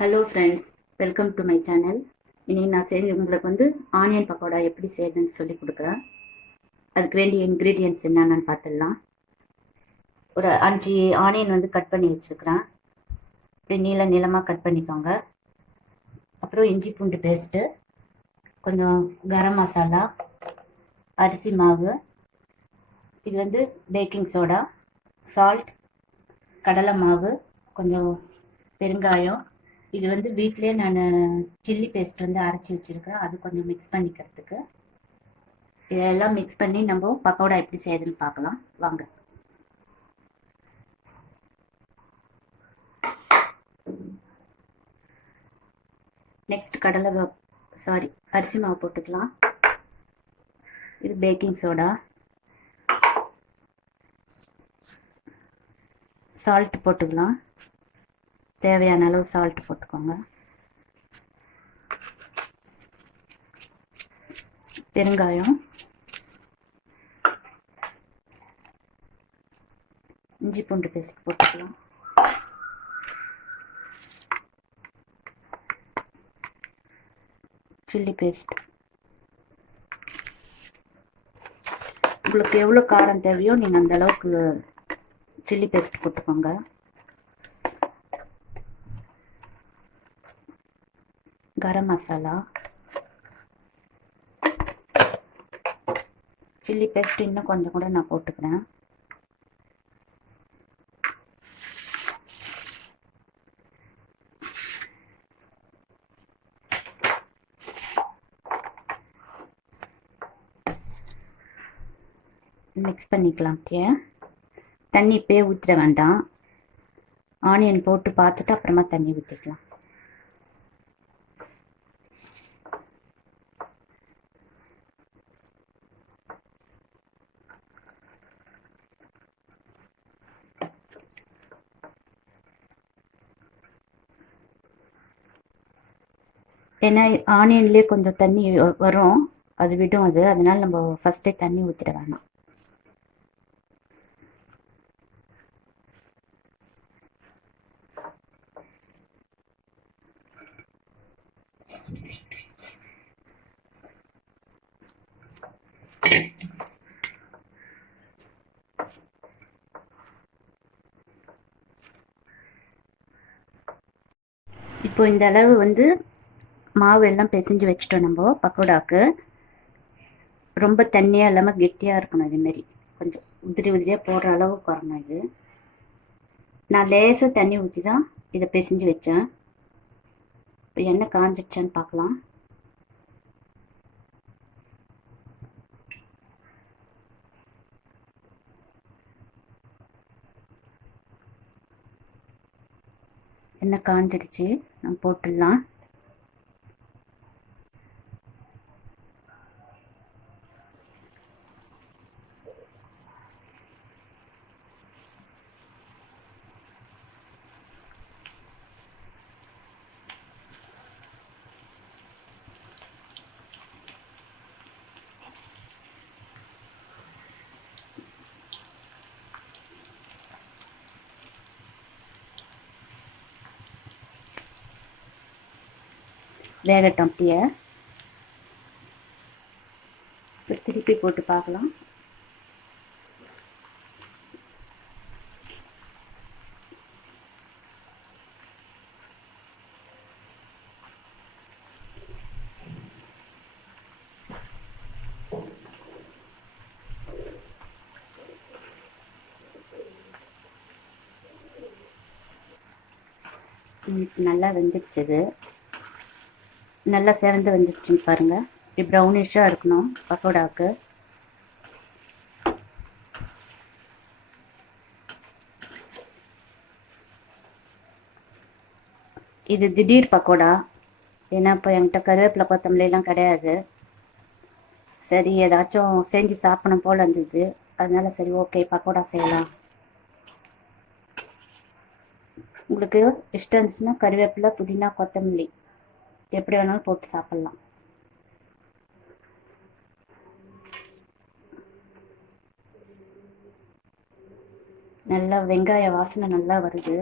Hello friends, welcome to my channel. இன்னைக்கு நான் உங்களுக்கு ஆனியன் பக்கோடா எப்படி செய்யுதுன்னு சொல்லி கொடுக்குறேன். அதுக்கு வேண்டிய இன்க்ரீடியன்ட்ஸ் என்னென்னு பார்த்துடலாம். ஒரு 5 ஆனியன் கட் பண்ணி வச்சுருக்கிறேன். இப்படி நீளமாக கட் பண்ணிக்கோங்க. அப்புறம் இஞ்சி பூண்டு பேஸ்ட்டு, கொஞ்சம் கரம் மசாலா, அரிசி மாவு, இது பேக்கிங் சோடா, சால்ட், கடலை மாவு, கொஞ்சம் பெருங்காயம். இது வீட்டிலே நான் சில்லி பேஸ்ட் அரைச்சி வச்சுருக்கிறேன். அது கொஞ்சம் மிக்ஸ் பண்ணிக்கிறதுக்கு. இதெல்லாம் மிக்ஸ் பண்ணி நம்ம பக்கோடா எப்படி செய்யுதுன்னு பார்க்கலாம் வாங்க. நெக்ஸ்ட் அரிசி மாவு போட்டுக்கலாம். இது பேக்கிங் சோடா, சால்ட் போட்டுக்கலாம். தேவையான அளவு சால்ட் போட்டுக்கோங்க. பெருங்காயம், இஞ்சி பூண்டு பேஸ்ட் போட்டுக்கலாம். சில்லி பேஸ்ட், உங்களுக்கு எவ்வளோ காரம் தேவையோ நீங்கள் அந்த அளவுக்கு சில்லி பேஸ்ட் போட்டுக்கோங்க. கரம் மசாலா, சில்லி பேஸ்ட் இன்னும் கொஞ்சம் கூட நான் போட்டுக்கிறேன். மிக்ஸ் பண்ணிக்கலாம். தண்ணி இப்போயே ஊற்ற வேண்டாம். ஆனியன் போட்டு பார்த்துட்டு அப்புறமா தண்ணி ஊற்றிக்கலாம். ஏன்னா ஆனியன்லேயே கொஞ்சம் தண்ணி வரும், அது விடும். அதனால நம்ம ஃபஸ்ட்டே தண்ணி ஊற்றிட வேணாம். இப்போ இந்த அளவு மாவு எல்லாம் பிசைஞ்சு வச்சுட்டோம். நம்ம பக்கோடாக்கு ரொம்ப தண்ணியாக இல்லாமல் கெட்டியாக இருக்கணும். இதுமாரி கொஞ்சம் உதிரியாக போடுற அளவுக்கு வரணும். இது நான் லேசாக தண்ணி ஊற்றி தான் இதை பிசைஞ்சு வச்சேன். இப்போ எண்ணெய் காஞ்சிடுச்சான்னு பார்க்கலாம். எண்ணெய் காஞ்சிடுச்சு, நம்ம போட்டுடலாம். வேகட்டும். திருப்பி போட்டு பார்க்கலாம். நல்லா வெந்துடுச்சு. நல்லா சேர்ந்து வந்துடுச்சுன்னு பாருங்கள். இப்படி ப்ரௌனிஷாக இருக்கணும் பக்கோடாவுக்கு. இது திடீர் பக்கோடா. ஏன்னா இப்போ என்கிட்ட கருவேப்பிலை கொத்தமல்லிலாம் கிடையாது. சரி, ஏதாச்சும் செஞ்சு சாப்பிடணும் போல் இருந்தது. அதனால சரி, ஓகே பக்கோடா செய்யலாம். உங்களுக்கு இஷ்டம் இருந்துச்சுன்னா கருவேப்பிலை, புதினா, கொத்தமல்லி எப்படி வேணாலும் போட்டு சாப்பிட்லாம். நல்லா வெங்காய வாசனை நல்லா வருது.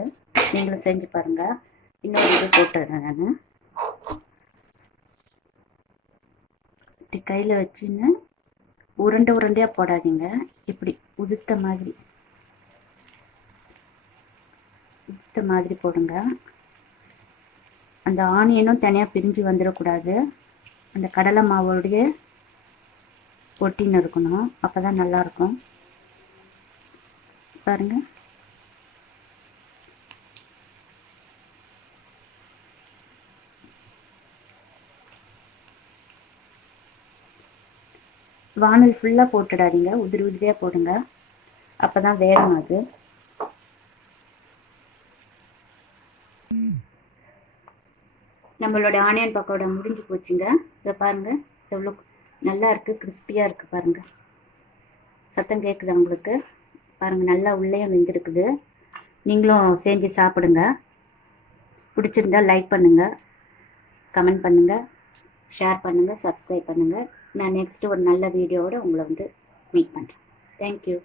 நீங்களும் செஞ்சு பாருங்கள். இன்னொரு இது போட்டுறேன் நான். இப்படி கையில் வச்சுன்னு உருண்டை உருண்டையாக போடாதீங்க, இப்படி உதுத்த மாதிரி போடுங்க. அந்த ஆனியனும் தனியாக பிரிஞ்சு வந்துடக்கூடாது, அந்த கடலை மாவோடைய ஒட்டின்னு இருக்கணும், அப்போ தான் நல்லாயிருக்கும். பாருங்கள், வானல் ஃபுல்லாக போட்டுடாதீங்க, உதிரி உதிரியாக போடுங்க, அப்போ தான் வேகும் அது. நம்மளோட ஆனியன் பக்கோடா முடிஞ்சு போச்சுங்க. இதை பாருங்கள், எவ்வளோ நல்லா இருக்குது, கிறிஸ்பியாக இருக்குது பாருங்கள். சத்தம் கேட்குது உங்களுக்கு பாருங்கள், நல்லா உள்ளேயும் வெந்திருக்குது. நீங்களும் செஞ்சு சாப்பிடுங்க. பிடிச்சிருந்தா லைக் பண்ணுங்கள், கமெண்ட் பண்ணுங்கள், ஷேர் பண்ணுங்கள், சப்ஸ்கிரைப் பண்ணுங்கள். நான் நெக்ஸ்ட்டு ஒரு நல்ல வீடியோவோடு உங்களை வந்து மீட் பண்ணுறேன். தேங்க்யூ.